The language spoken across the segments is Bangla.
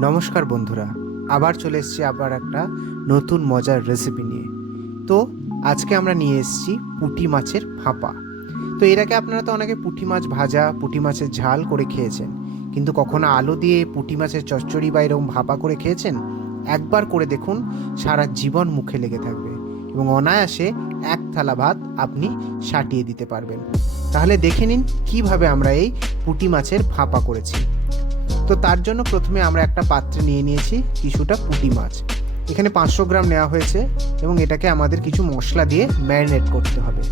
নমস্কার বন্ধুরা, আবার চলে এসেছি আবার একটা নতুন মজার রেসিপি নিয়ে। তো আজকে আমরা নিয়ে এসেছি পুঁটি মাছের ফাঁপা। তো এর আগে আপনারা তো অনেকে পুঁটি মাছ ভাজা, পুঁটি মাছের ঝাল করে খেয়েছেন, কিন্তু কখনো আলু দিয়ে পুঁটি মাছের চচ্চড়ি বা এরকম ভাপা করে খেয়েছেন? একবার করে দেখুন, সারা জীবন মুখে লেগে থাকবে এবং অনায়াসে এক থালা ভাত আপনি সাটিয়ে দিতে পারবেন। তাহলে দেখে নিন, কীভাবে আমরা এই পুঁটি মাছের ভাপা করেছি। তো তার জন্য প্রথমে আমরা একটা পাত্রে নিয়ে নিয়েছি কিছুটা পুঁটি মাছ। এখানে পাঁচশো গ্রাম নেওয়া হয়েছে এবং এটাকে আমাদের কিছু মশলা দিয়ে ম্যারিনেট করতে হবে।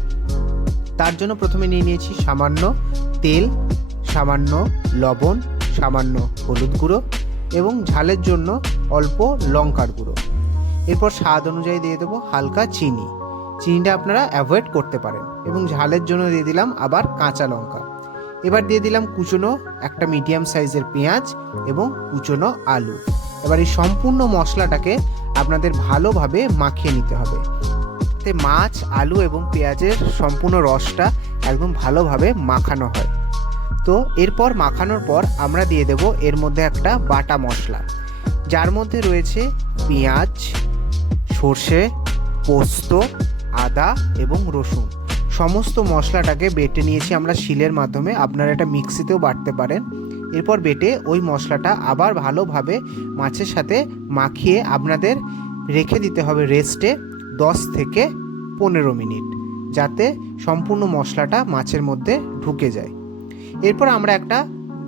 তার জন্য প্রথমে নিয়ে নিয়েছি সামান্য তেল, সামান্য লবণ, সামান্য হলুদ গুঁড়ো এবং ঝালের জন্য অল্প লঙ্কার গুঁড়ো। এরপর স্বাদ অনুযায়ী দিয়ে দেবো হালকা চিনি। চিনিটা আপনারা অ্যাভয়েড করতে পারেন এবং ঝালের জন্য দিয়ে দিলাম আবার কাঁচা লঙ্কা। এবার দিয়ে দিলাম কুচনো একটা মিডিয়াম সাইজের পেঁয়াজ এবং কুচনো আলু। এবার এই সম্পূর্ণ মশলাটাকে আপনাদের ভালোভাবে মাখিয়ে নিতে হবে। যাতে মাছ, আলু এবং পেঁয়াজের সম্পূর্ণ রসটা একদম ভালোভাবে মাখানো হয়। তো এরপর মাখানোর পর আমরা দিয়ে দেব এর মধ্যে একটা বাটা মশলা। যার মধ্যে রয়েছে পেঁয়াজ, সর্ষে, পোস্ত, আদা এবং রসুন। সমস্ত মশলাটাকে বেটে নিয়েছি আমরা শিলের মাধ্যমে। আপনারা এটা মিক্সিতেও বাটতে পারেন। এরপর বেটে ওই মশলাটা আবার ভালোভাবে মাছের সাথে মাখিয়ে আপনাদের রেখে দিতে হবে রেস্টে দশ থেকে পনেরো মিনিট, যাতে সম্পূর্ণ মশলাটা মাছের মধ্যে ঢুকে যায়। এরপর আমরা একটা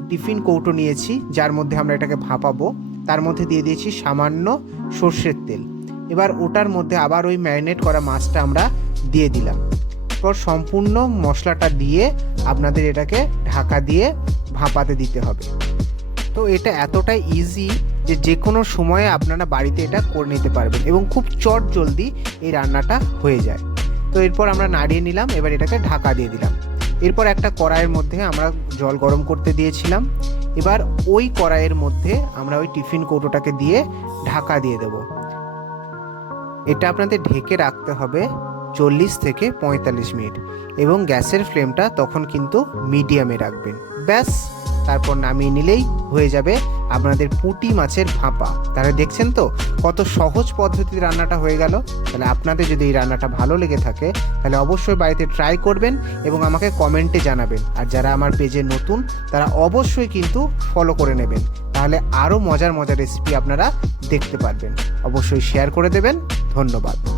টিফিন কৌটো নিয়েছি, যার মধ্যে আমরা এটাকে ভাপাবো। তার মধ্যে দিয়ে দিয়েছি সামান্য সর্ষের তেল। এবার ওটার মধ্যে আবার ওই ম্যারিনেট করা মাছটা আমরা দিয়ে দিলাম। এরপর সম্পূর্ণ মশলাটা দিয়ে আপনাদের এটাকে ঢাকা দিয়ে ভাপাতে দিতে হবে। তো এটা এতটাই ইজি যে যে কোনো সময়ে আপনারা বাড়িতে এটা করে নিতে পারবেন এবং খুব চট জলদি এই রান্নাটা হয়ে যায়। তো এরপর আমরা নাড়িয়ে নিলাম, এবার এটাকে ঢাকা দিয়ে দিলাম। এরপর একটা কড়াইয়ের মধ্যে আমরা জল গরম করতে দিয়েছিলাম। এবার ওই কড়াইয়ের মধ্যে আমরা ওই টিফিন কৌটোটাকে দিয়ে ঢাকা দিয়ে দেব। এটা আপনাদের ঢেকে রাখতে হবে। চল্লিশ থেকে পঁয়তাল্লিশ মিনিট এবং গ্যাসের ফ্লেমটা তখন কিন্তু মিডিয়ামে রাখবেন। ব্যাস, তারপর নামিয়ে নিলেই হয়ে যাবে আপনাদের পুঁটি মাছের ভাপা। তাহলে দেখছেন তো কত সহজ পদ্ধতিতে রান্নাটা হয়ে গেল। তাহলে আপনাদের যদি এই রান্নাটা ভালো লেগে থাকে, তাহলে অবশ্যই বাড়িতে ট্রাই করবেন এবং আমাকে কমেন্টে জানাবেন। আর যারা আমার পেজে নতুন, তারা অবশ্যই কিন্তু ফলো করে নেবেন। তাহলে আরও মজার মজার রেসিপি আপনারা দেখতে পারবেন। অবশ্যই শেয়ার করে দেবেন। ধন্যবাদ।